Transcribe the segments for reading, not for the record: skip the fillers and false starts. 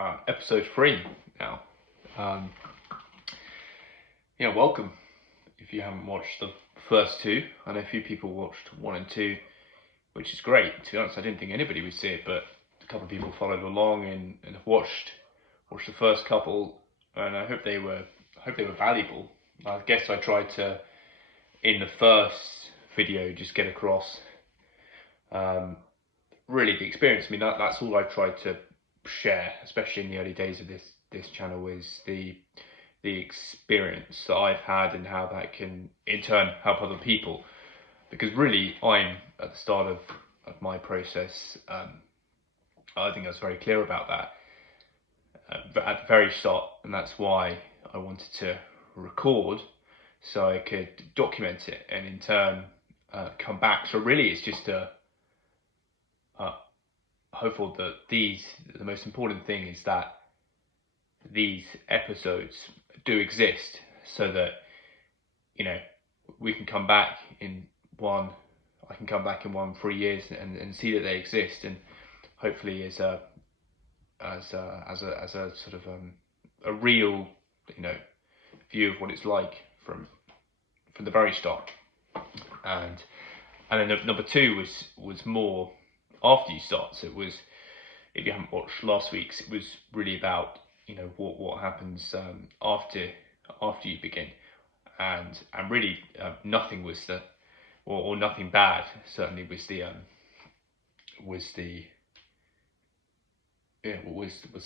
episode 3 now. Um, welcome. If you haven't watched the first two, I know a few people watched 1 and 2, which is great. To be honest, I didn't think anybody would see it, but a couple of people followed along and have watched the first couple, and I hope they were valuable. I guess I tried to, in the first video, just get across really the experience. I mean, that's all I tried to share, especially in the early days of this channel, is the experience that I've had and how that can in turn help other people. Because really, I'm at the start of my process. I think I was very clear about that but at the very start, and that's why I wanted to record, so I could document it and in turn come back. So really, it's just hopeful that the most important thing is that these episodes do exist, so that we can come back in one. I can come back in 1-3 years and see that they exist, and hopefully as a sort of a real view of what it's like from the very start. And then number 2 was more after you start. So it was, if you haven't watched last week's, it was really about what happens after you begin, and really nothing was or nothing bad certainly was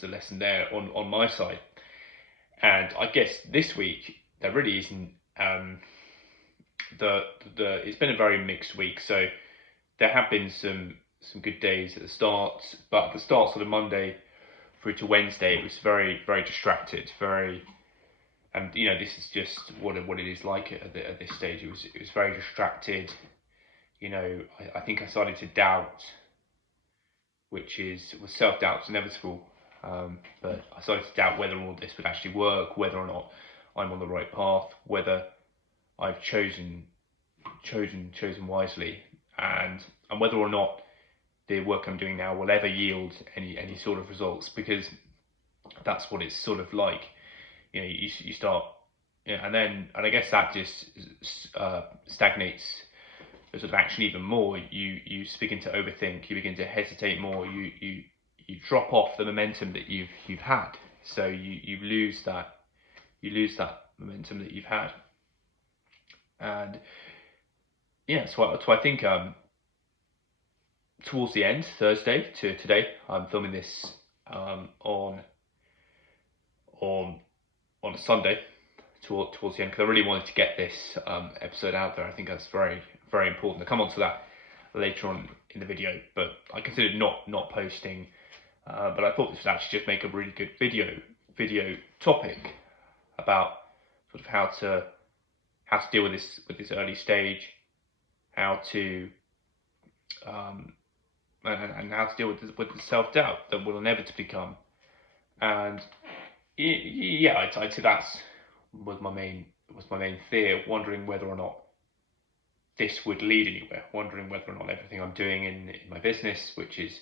the lesson there on my side. And I guess this week there really isn't it's been a very mixed week. So there have been some good days at the start, but at the start, sort of Monday through to Wednesday, it was very, very distracted, and this is just what it is like at this stage. It was very distracted. I think I started to doubt, which was self-doubt's inevitable, but I started to doubt whether all this would actually work, whether or not I'm on the right path, whether I've chosen wisely, and whether or not the work I'm doing now will ever yield any sort of results, because that's what it's sort of like. You start, and I guess that just stagnates sort of action even more. You begin to overthink, you begin to hesitate more, you drop off the momentum that you've had. So you lose that momentum that you've had. And so I think towards the end, Thursday to today, I'm filming this on a Sunday towards the end, because I really wanted to get this episode out there. I think that's very, very important. I'll come on to that later on in the video, but I considered not posting, but I thought this would actually just make a really good video topic about sort of how to deal with this early stage, how to and how to deal with the self-doubt that will inevitably come. And I'd say that's was my main fear, wondering whether or not this would lead anywhere, wondering whether or not everything I'm doing in my business, which is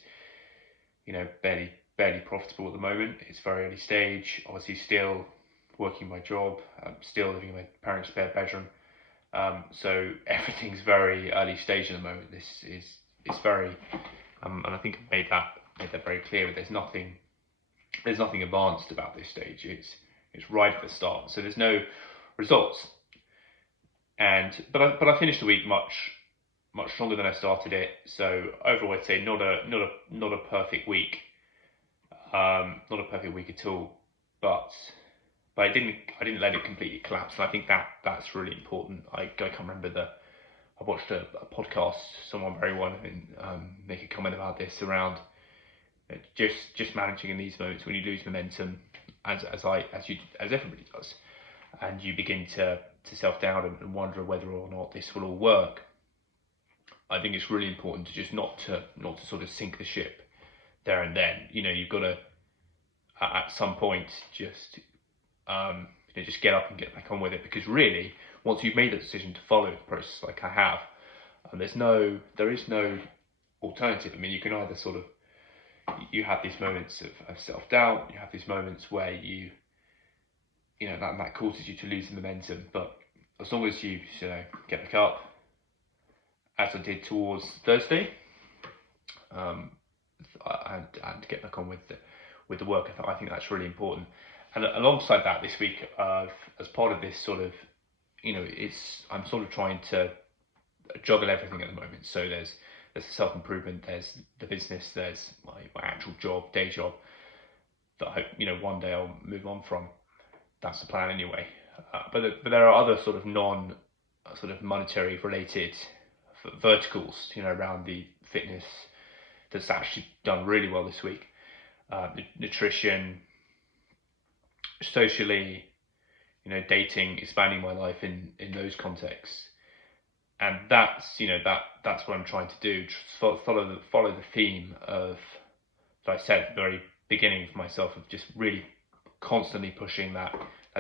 barely profitable at the moment, it's very early stage, obviously still working my job, still living in my parents' spare bedroom, so everything's very early stage at the moment. It's very and I think I made that very clear, but there's nothing advanced about this stage. It's right at the start, so there's no results. But I finished the week much stronger than I started it. So overall, I'd say not a perfect week, not a perfect week at all. But I didn't let it completely collapse, and I think that's really important. I can't remember I watched a podcast, someone very well make a comment about this around just managing in these moments when you lose momentum, as everybody does, and you begin to self-doubt and wonder whether or not this will all work. I think it's really important to just not to sort of sink the ship there and then. You've got to at some point just just get up and get back on with it, because really, once you've made the decision to follow the process like I have, there is no alternative. I mean, you can either sort of you have these moments of self-doubt, you have these moments where that causes you to lose the momentum. But as long as you get back up, as I did towards Thursday, and get back on with the work, I think that's really important. And alongside that, this week, as part of this sort of, I'm sort of trying to juggle everything at the moment. So there's self-improvement, there's the business, there's my actual job, day job, that I hope one day I'll move on from. That's the plan anyway. But there are other sort of non sort of monetary related verticals, around the fitness that's actually done really well this week. Nutrition, socially, dating, expanding my life in those contexts. And that's that's what I'm trying to do. Follow the theme of, that I said at the very beginning for myself, of just really constantly pushing that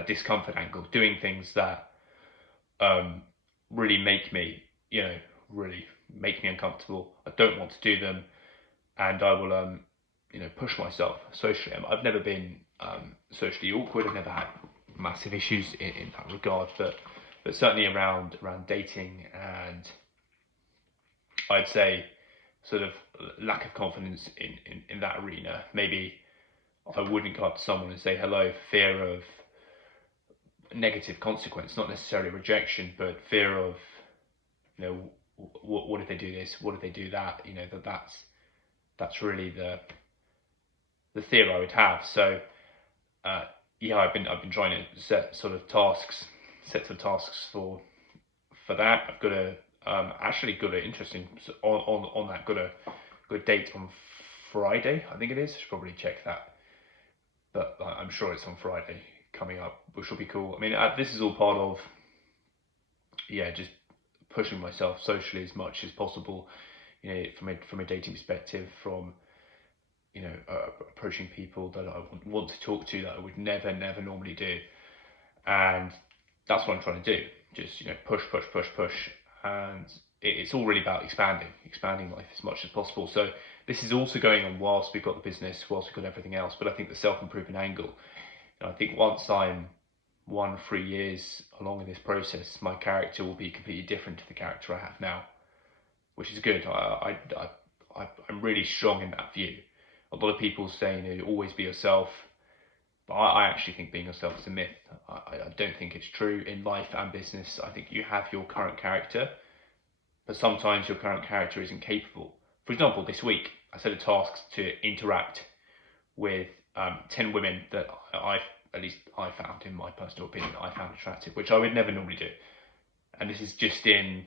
discomfort angle, doing things that really make me uncomfortable. I don't want to do them, and I will push myself socially. I've never been socially awkward. I've never had massive issues in that regard, but certainly around dating, and I'd say sort of lack of confidence in that arena. Maybe I wouldn't go up to someone and say hello for fear of negative consequence, not necessarily rejection, but fear of, what if they do this, what if they do that, that's really the fear I would have. So I've been trying to set sort of tasks, sets of tasks for that. I've got actually got an interesting on that, got a date on Friday, I think it is. Should probably check that, but I'm sure it's on Friday coming up, which will be cool. I mean, this is all part of just pushing myself socially as much as possible, from a dating perspective, from approaching people that I want to talk to that I would never normally do. And that's what I'm trying to do. Just push, and it's all really about expanding life as much as possible. So this is also going on whilst we've got the business, whilst we've got everything else. But I think the self-improvement angle, I think once I'm 3 years along in this process, my character will be completely different to the character I have now, which is good. I'm really strong in that view. A lot of people say, always be yourself. But I actually think being yourself is a myth. I don't think it's true in life and business. I think you have your current character, but sometimes your current character isn't capable. For example, this week, I set a task to interact with 10 women that I found, in my personal opinion, I found attractive, which I would never normally do. And this is just I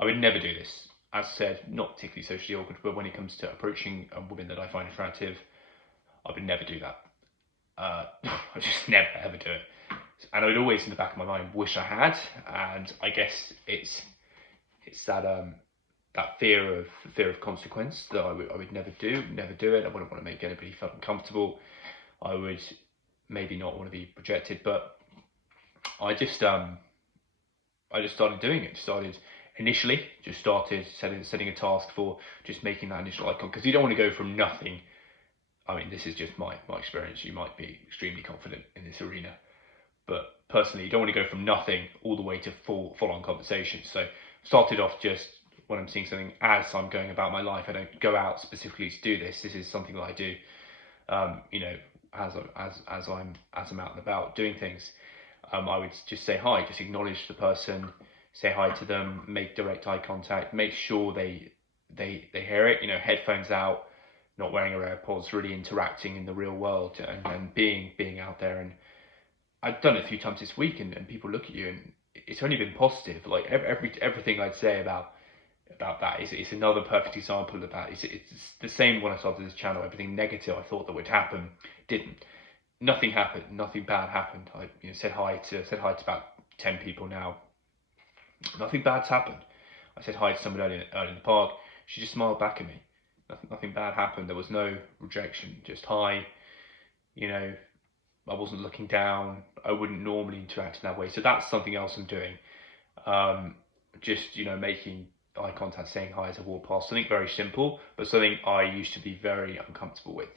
would never do this. As I said, not particularly socially awkward, but when it comes to approaching women that I find attractive, I would never do that. I just never ever do it. And I would always, in the back of my mind, wish I had. And I guess it's that that fear of consequence that I would never do it. I wouldn't want to make anybody feel uncomfortable. I would maybe not want to be rejected, but I just started doing it. Initially started setting a task for just making that initial icon, because you don't want to go from nothing. I mean, this is just my experience. You might be extremely confident in this arena, but personally, you don't want to go from nothing all the way to full-on conversation. So started off just when I'm seeing something as I'm going about my life. I don't go out specifically to do this. This is something that I do, as I'm out and about doing things. I would just say hi, just acknowledge the person, say hi to them, make direct eye contact, make sure they hear it. Headphones out, not wearing your AirPods, really interacting in the real world, and being out there. And I've done it a few times this week, and people look at you, and it's only been positive. Like everything I'd say about that is another perfect example of that. It's the same when I started this channel. Everything negative I thought that would happen didn't. Nothing happened. Nothing bad happened. I said hi to about 10 people now. Nothing bad's happened. I said hi to somebody early in the park. She just smiled back at me. Nothing bad happened. There was no rejection. Just hi. I wasn't looking down. I wouldn't normally interact in that way. So that's something else I'm doing. Just making eye contact, saying hi as I walk past. Something very simple, but something I used to be very uncomfortable with.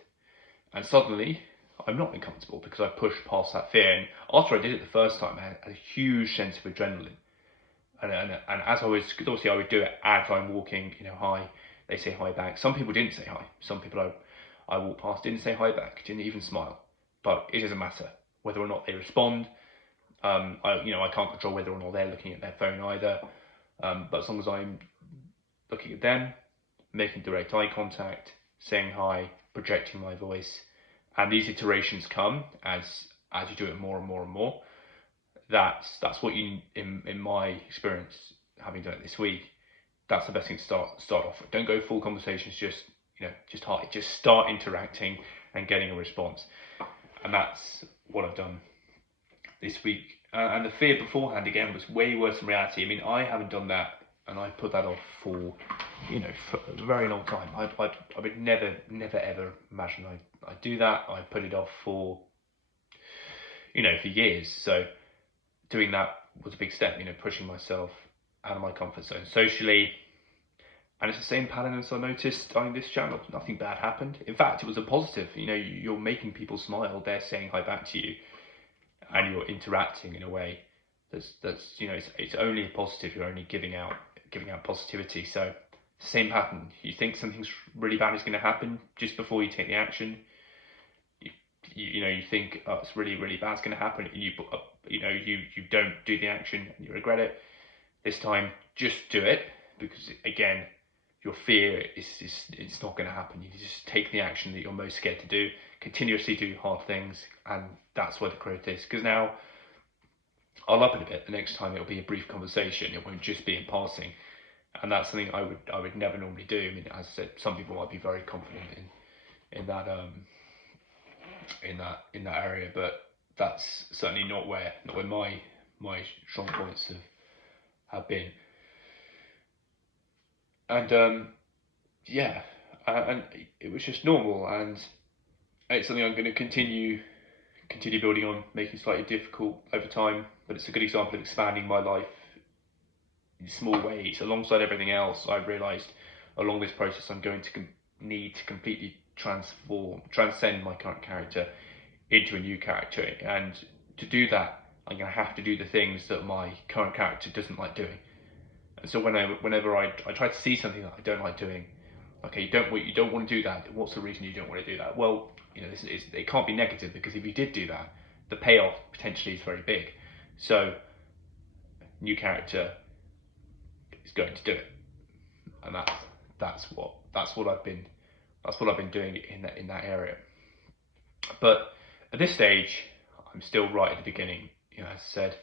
And suddenly, I'm not uncomfortable because I pushed past that fear. And after I did it the first time, I had a huge sense of adrenaline. And as I was, because obviously I would do it as I'm walking, hi, they say hi back. Some people didn't say hi. Some people I walked past didn't say hi back, didn't even smile. But it doesn't matter whether or not they respond. I can't control whether or not they're looking at their phone either. But as long as I'm looking at them, making direct eye contact, saying hi, projecting my voice, and these iterations come as you do it more and more and more. That's what you, in my experience, having done it this week, that's the best thing to start off with. Don't go full conversations, just hi, just start interacting and getting a response. And that's what I've done this week. And the fear beforehand, again, was way worse in reality. I mean, I haven't done that, and I put that off for a very long time. I would never ever imagine I'd do that. I put it off for for years. So doing that was a big step, pushing myself out of my comfort zone socially. And it's the same pattern as I noticed on this channel. Nothing bad happened. In fact, it was a positive. You're making people smile. They're saying hi back to you, and you're interacting in a way that's it's only a positive. You're only giving out positivity. So same pattern. You think something's really bad is going to happen just before you take the action. You think, oh, it's really bad is going to happen, and you don't do the action and you regret it. This time, just do it, because again, your fear is it's not going to happen. You just take the action that you're most scared to do. Continuously do hard things, and that's where the growth is. Because now I'll up it a bit. The next time it'll be a brief conversation. It won't just be in passing, and that's something I would never normally do. I mean, as I said, some people might be very confident in that in that area, but that's certainly not where my strong points have been. And and it was just normal, and it's something I'm going to continue building on, making slightly difficult over time. But it's a good example of expanding my life in small ways. Alongside everything else, I've realised along this process I'm going to need to completely transcend my current character into a new character, and to do that, I'm going to have to do the things that my current character doesn't like doing. And so whenever I try to see something that I don't like doing, okay, you don't want to do that. What's the reason you don't want to do that? Well, it can't be negative, because if you did do that, the payoff potentially is very big. So, new character is going to do it, and that's what I've been doing in that area. But at this stage, I'm still right at the beginning. As I said,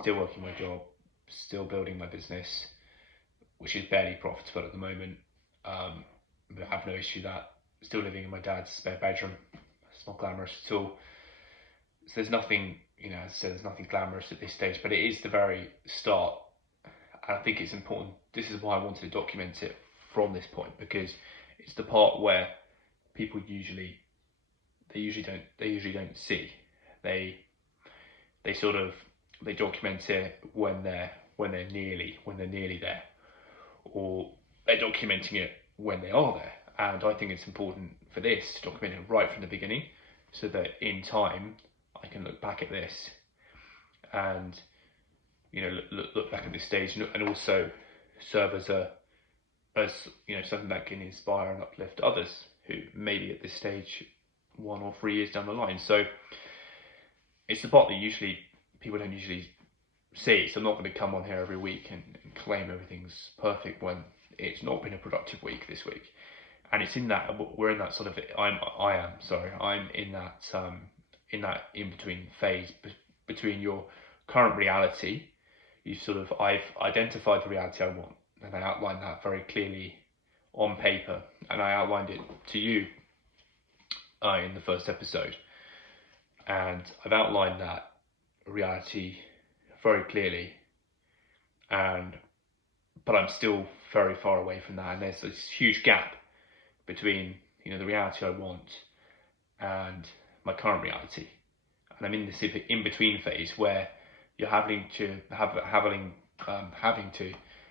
still working my job, still building my business, which is barely profitable at the moment. I have no issue with that. Still living in my dad's spare bedroom. It's not glamorous at all. So there's nothing, as I said, there's nothing glamorous at this stage, but it is the very start. And I think it's important. This is why I wanted to document it from this point, because it's the part where people usually don't see. They document it when they're nearly there, or they're documenting it when they are there. And I think it's important for this to document it right from the beginning, so that in time I can look back at this and look back at this stage, and also serve as something that can inspire and uplift others who maybe at this stage 1 or 3 years down the line. So it's the part that people don't usually see. So I'm not going to come on here every week and claim everything's perfect when it's not been a productive week this week. And it's in that we're in that sort of I'm in that in between phase between your current reality. I've identified the reality I want, and I outlined that very clearly on paper, and I outlined it to you in the first episode, and I've outlined that reality very clearly, but I'm still very far away from that, and there's this huge gap between the reality I want and my current reality, and I'm in this in between phase where you're having to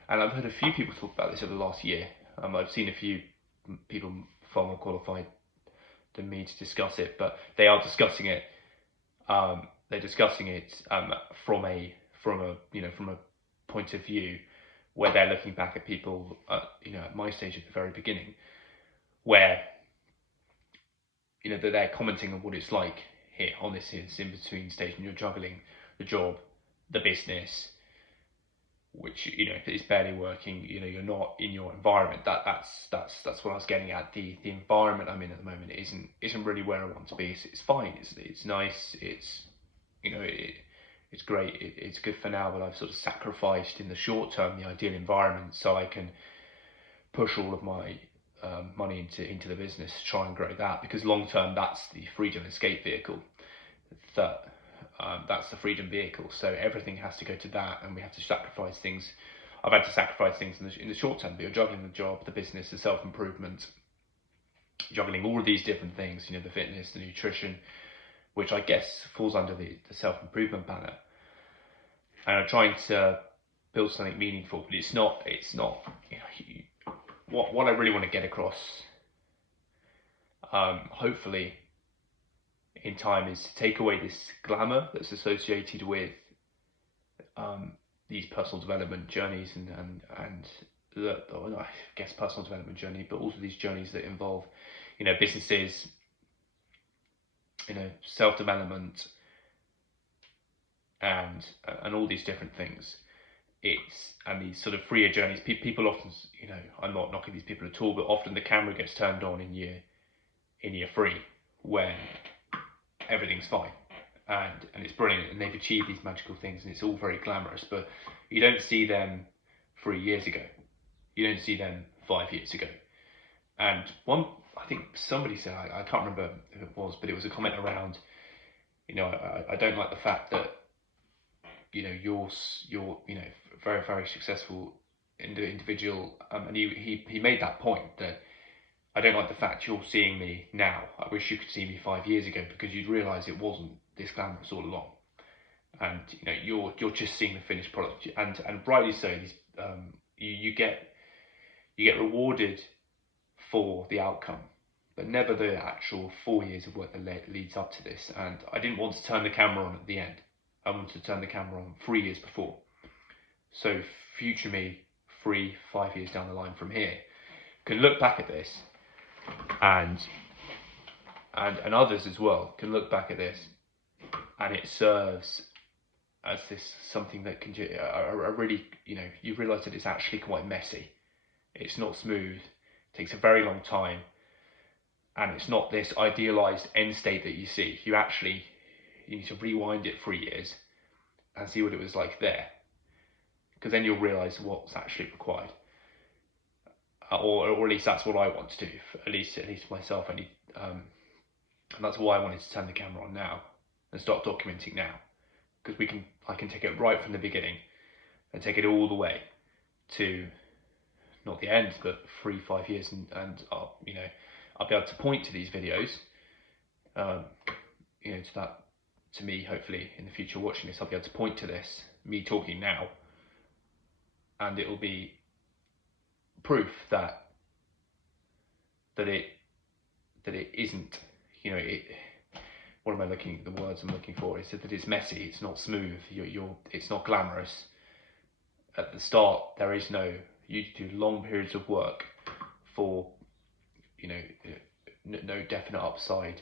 And I've heard a few people talk about this over the last year. I've seen a few people far more qualified than me to discuss it, but they are discussing it. They're discussing it from a point of view where they're looking back at people, at my stage at the very beginning, where that they're commenting on what it's like here on this in between stage, and you're juggling the job, the business, which is barely working. You're not in your environment. That's what I was getting at. The environment I'm in at the moment isn't really where I want to be. It's fine. It's nice. It's it's great. It's good for now, but I've sort of sacrificed in the short term the ideal environment so I can push all of my money into the business to try and grow that, because long term that's the freedom escape vehicle. That's the freedom vehicle. So everything has to go to that, and we have to sacrifice things. I've had to sacrifice things in the short term, but you're juggling the job, the business, the self-improvement, juggling all of these different things, the fitness, the nutrition, which I guess falls under the self-improvement banner. And I'm trying to build something meaningful, but it's not what I really want to get across, hopefully in time, is to take away this glamour that's associated with these personal development journeys and I guess personal development journey, but also these journeys that involve businesses, self-development, and all these different things. And these sort of freer journeys. People often, I'm not knocking these people at all, but often the camera gets turned on in year 3 when everything's fine and it's brilliant and they've achieved these magical things and it's all very glamorous, but you don't see them 3 years ago. You don't see them 5 years ago. And I think somebody said, I can't remember who it was, but it was a comment around, I don't like the fact that you're very, very successful individual, and he made that point that I don't like the fact you're seeing me now. I wish you could see me 5 years ago, because you'd realise it wasn't this glamorous all along. And you're just seeing the finished product, and rightly so. These you get rewarded for the outcome, but never the actual 4 years of work that leads up to this. And I didn't want to turn the camera on at the end. I wanted to turn the camera on 3 years before. So future me, 3-5 years down the line from here, can look back at this, and others as well can look back at this, and it serves as this something that can really, you realise that it's actually quite messy. It's not smooth. It takes a very long time, and it's not this idealised end state that you see. You need to rewind it 3 years and see what it was like there, because then you'll realise what's actually required, or at least that's what I want to do. At least myself. And that's why I wanted to turn the camera on now and start documenting now, because I can take it right from the beginning and take it all the way to not the end, but 3-5 years, and I'll be able to point to these videos, to me, hopefully in the future watching this, I'll be able to point to this, me talking now, and it will be proof that it isn't, what am I looking, the words I'm looking for, is that it's messy, it's not smooth, it's not glamorous. At the start, there is you do long periods of work for, no definite upside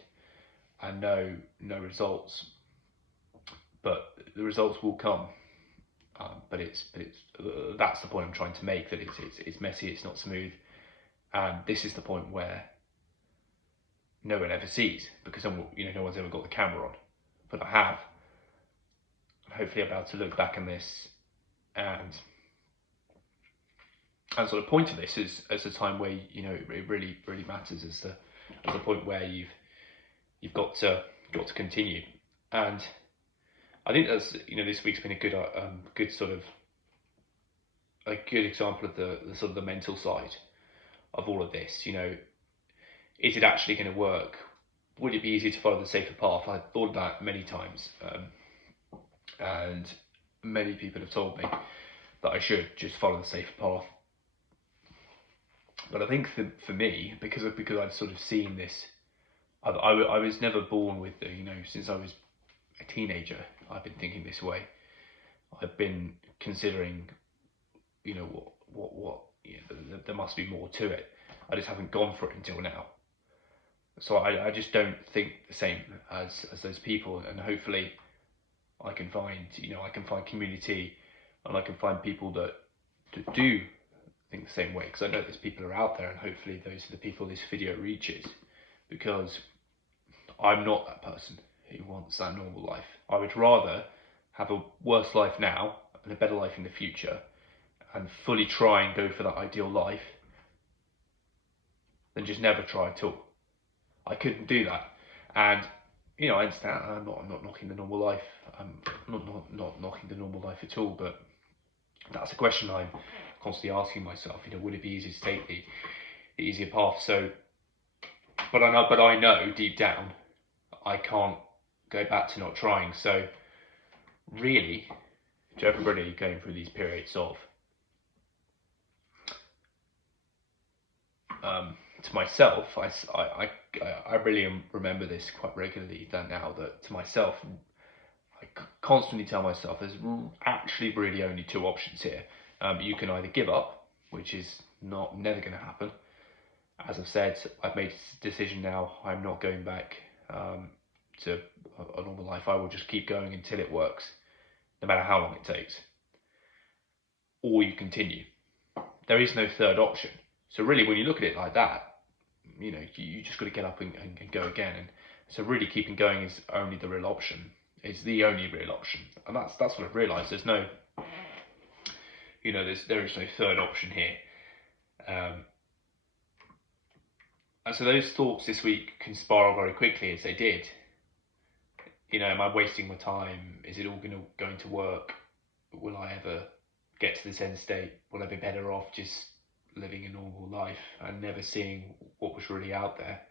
and no results, but the results will come. But that's the point I'm trying to make, that it's messy, it's not smooth, and this is the point where no one ever sees, because no one's ever got the camera on, but I have. Hopefully I'm able to look back on this and sort of point to this as a time where it really, really matters, as the point where you've got to continue. And I think that's this week's been a good sort of a good example of the sort of the mental side of all of this. Is it actually going to work? Would it be easier to follow the safer path? I've thought that many times, and many people have told me that I should just follow the safer path. But I think for me, because I've sort of seen this, I was never born with since I was a teenager, I've been thinking this way. I've been considering, there must be more to it. I just haven't gone for it until now. So I just don't think the same as those people, and hopefully I can find community, and I can find people that do think the same way, because I know those people are out there, and hopefully those are the people this video reaches, because I'm not that person who wants that normal life. I would rather have a worse life now and a better life in the future, and fully try and go for that ideal life, than just never try at all. I couldn't do that, and I understand. I'm not knocking the normal life. I'm not knocking the normal life at all. But that's a question I'm constantly asking myself. Would it be easy to take the easier path? So, but I know deep down, I can't go back to not trying. So, really, to everybody going through these periods of to myself, I really remember this quite regularly now, that to myself, I constantly tell myself there's actually really only two options here. You can either give up, which is never going to happen. As I've said, I've made a decision now. I'm not going back to a normal life. I will just keep going until it works, no matter how long it takes. Or you continue. There is no third option. So really, when you look at it like that, you just got to get up and go again. And so really, keeping going is only the real option. It's the only real option, and that's what I've realised. There's no, there is no third option here. And so those thoughts this week can spiral very quickly, as they did. Am I wasting my time? Is it all going to work? Will I ever get to this end state? Will I be better off just living a normal life and never seeing what was really out there?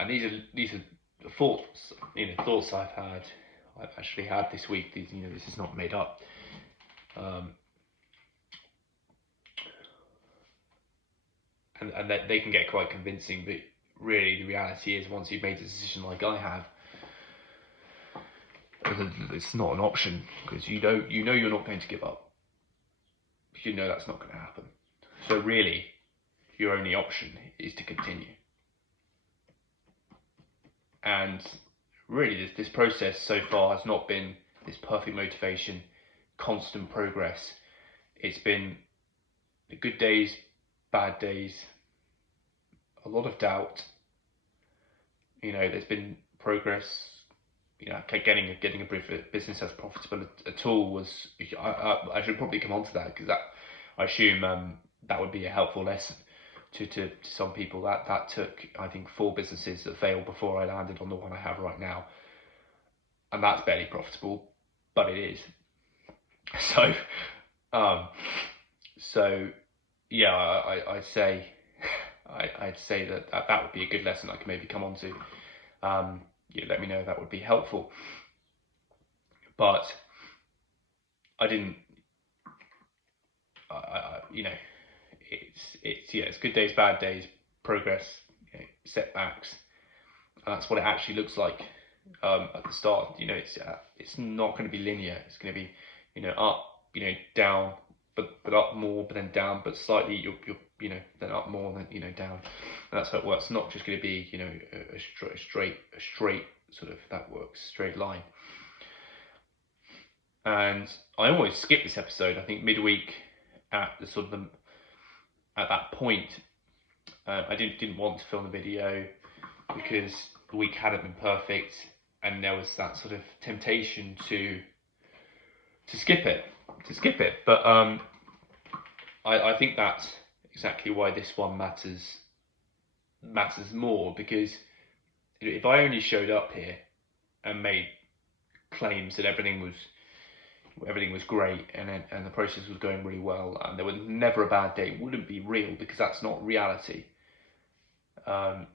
And these are the thoughts, thoughts I've actually had this week. These, this is not made up. And that they can get quite convincing, but really the reality is, once you've made a decision like I have, it's not an option, because you know you're not going to give up. You know that's not going to happen. So really, your only option is to continue. And really, this process so far has not been this perfect motivation, constant progress. It's been the good days, bad days, a lot of doubt. There's been progress. Getting a business as profitable at all was. I should probably come on to that, because I assume that would be a helpful lesson to some people. That took, I think, 4 businesses that failed before I landed on the one I have right now, and that's barely profitable, but it is. So yeah, I'd say that would be a good lesson I can maybe come on to. Let me know if that would be helpful. But I didn't. It's good days, bad days, progress, setbacks. And that's what it actually looks like at the start. It's not going to be linear. It's going to be, up, down, but up more, but then down, but slightly. You're then up more, then down. And that's how it works. It's not just going to be a straight sort of, that works, straight line. And I almost skipped this episode. I think midweek at that point, I didn't want to film the video because the week hadn't been perfect, and there was that sort of temptation to skip it. But I think that's exactly why this one matters more, because if I only showed up here and made claims that everything was great and the process was going really well and there was never a bad day, it wouldn't be real, because that's not reality. And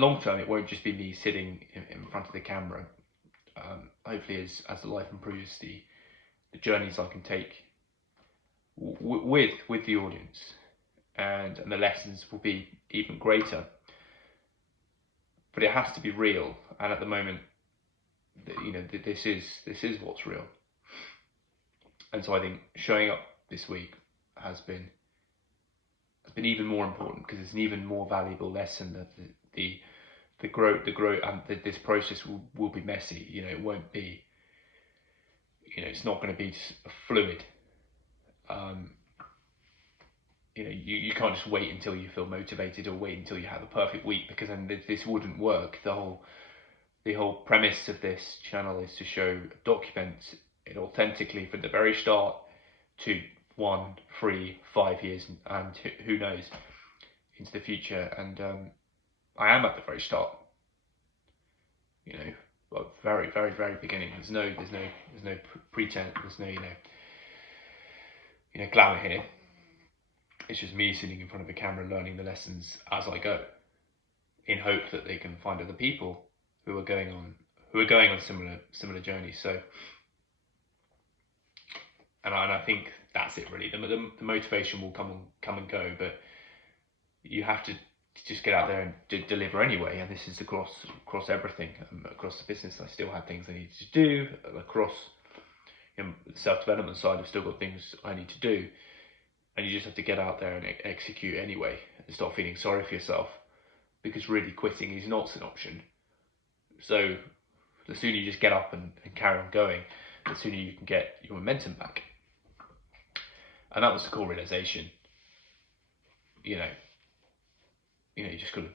long term, it won't just be me sitting in front of the camera. Hopefully, as the life improves, the journeys I can take with the audience, and the lessons will be even greater. But it has to be real, and at the moment, this is what's real. And so I think showing up this week has been even more important, because it's an even more valuable lesson that the growth and this process will be messy. It won't be. It's not going to be fluid. You can't just wait until you feel motivated or wait until you have a perfect week, because then this wouldn't work. The whole premise of this channel is to document it authentically from the very start to 1, 3, 5 years, and who knows, into the future. And I am at the very start. Well, very, very, very beginning. There's no pretense. There's no glamour here. It's just me sitting in front of a camera learning the lessons as I go, in hope that they can find other people who are going on similar journeys. So, and I think that's it really. The motivation will come and go, but you have to just get out there and deliver anyway. And this is across everything, across the business. I still have things I need to do. Across the self-development side, I've still got things I need to do. And you just have to get out there and execute anyway, and stop feeling sorry for yourself, because really quitting is not an option. So the sooner you just get up and carry on going, the sooner you can get your momentum back. And that was the core realization. You just gotta,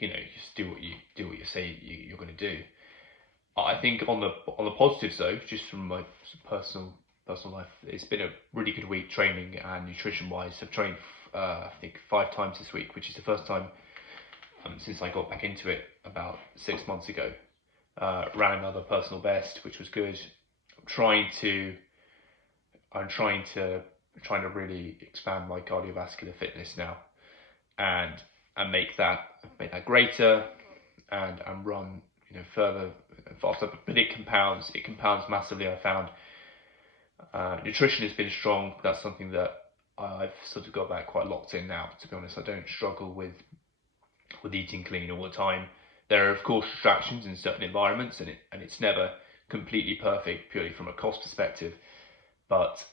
just do what you say you're going to do. I think on the positives though, just from my personal life, it's been a really good week training and nutrition wise. I've trained I think 5 times this week, which is the first time since I got back into it about 6 months ago. Ran another personal best, which was good. I'm trying to really expand my cardiovascular fitness now, and make that greater, and run further and faster. But it compounds massively. I found nutrition has been strong. That's something that I've sort of got that quite locked in now, to be honest. I don't struggle with eating clean all the time. There are of course distractions in certain environments, and it's never completely perfect purely from a cost perspective, but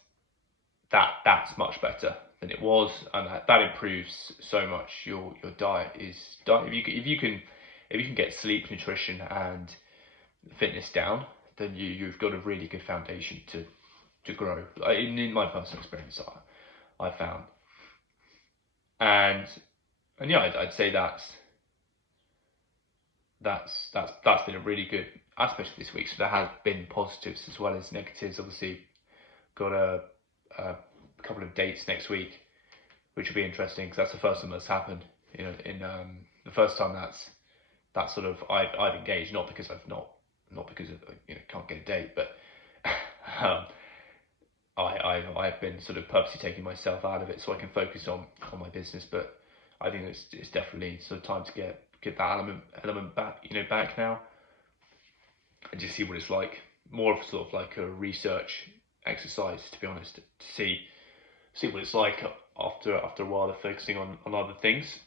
that's much better than it was, and that improves so much. Your diet is done. If you can get sleep, nutrition and fitness down, then you've got a really good foundation to grow. In my personal experience, I found, and yeah, I'd say that's been a really good aspect of this week. So there have been positives as well as negatives. Obviously, got a couple of dates next week, which will be interesting, because that's the first time that's happened. The first time that's sort of I've engaged, not because I've not because of can't get a date, but I've been sort of purposely taking myself out of it so I can focus on my business. But I think it's definitely sort of time to get that element back now, and just see what it's like. More of sort of like a research exercise, to be honest, to see what it's like after a while of focusing on other things.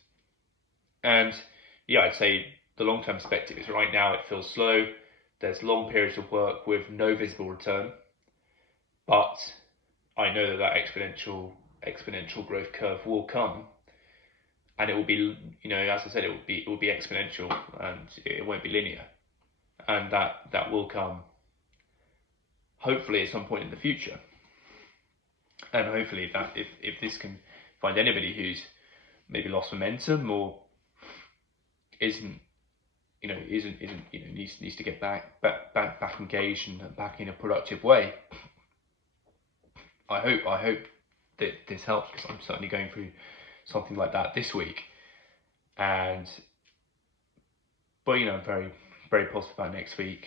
And yeah, I'd say the long-term perspective is right now it feels slow. There's long periods of work with no visible return, but I know that exponential growth curve will come, and it will be, as I said, it will be exponential, and it won't be linear, and that will come hopefully at some point in the future. And hopefully if this can find anybody who's maybe lost momentum or isn't needs to get back engaged and back in a productive way. I hope that this helps, because I'm certainly going through something like that this week. But I'm very, very positive about next week.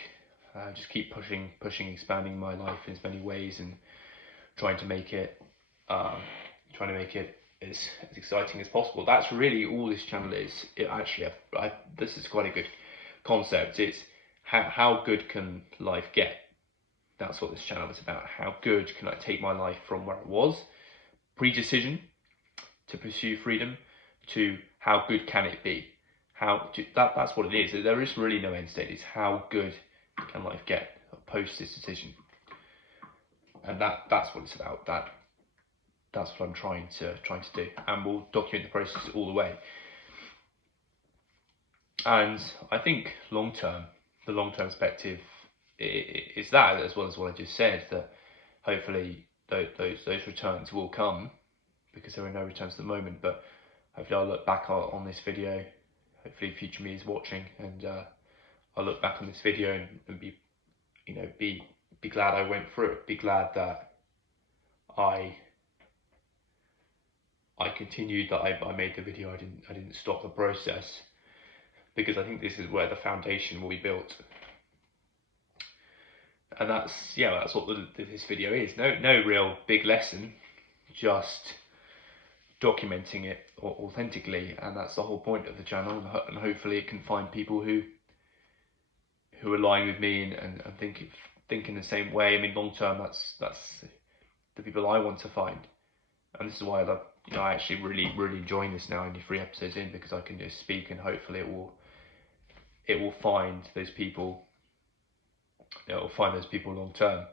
Just keep pushing, expanding my life in as many ways, and trying to make it as exciting as possible. That's really all this channel is. This is quite a good concept. It's how good can life get? That's what this channel is about. How good can I take my life from where it was, pre-decision, to pursue freedom, to how good can it be? That's what it is. There is really no end state. It's how good can life get post this decision, and that's what it's about. That's what I'm trying to do, and we'll document the process all the way. And I think the long-term perspective is that, as well as what I just said, that hopefully those returns will come, because there are no returns at the moment. But hopefully I'll look back on this video. Hopefully future me is watching, and I'll look back on this video and be glad I went through it. Be glad that I continued, that I made the video. I didn't stop the process, because I think this is where the foundation will be built. And that's what this video is. No real big lesson, just documenting it authentically, and that's the whole point of the channel. And hopefully it can find people who align with me and think in the same way. I mean, long term, that's the people I want to find, and this is why I actually really enjoying this now, only 3 episodes in, because I can just speak, and hopefully it will find those people. It will find those people long term.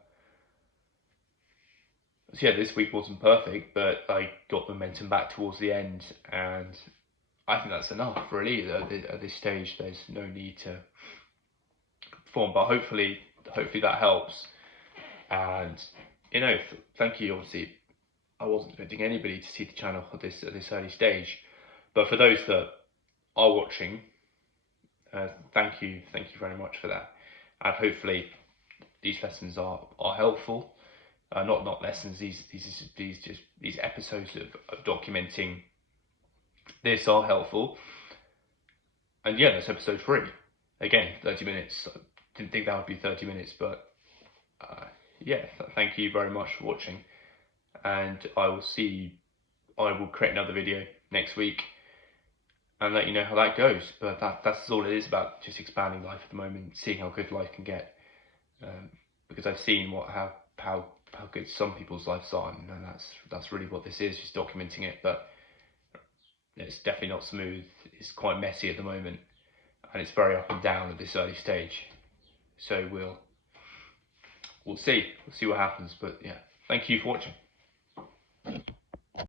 So yeah, this week wasn't perfect, but I got momentum back towards the end, and I think that's enough, really. At this stage, there's no need to perform, but hopefully that helps. And thank you. Obviously, I wasn't expecting anybody to see the channel at this early stage, but for those that are watching, thank you very much for that. And hopefully these lessons are helpful. Not lessons. These episodes of documenting this are helpful. And yeah, that's episode 3. Again, 30 minutes. I didn't think that would be 30 minutes, but yeah. Thank you very much for watching, and I will create another video next week and let you know how that goes. But that's all it is about, just expanding life at the moment, seeing how good life can get. Because I've seen how good some people's lives are, and that's really what this is, just documenting it. But it's definitely not smooth. It's quite messy at the moment, and it's very up and down at this early stage. So we'll see what happens. But yeah, thank you for watching.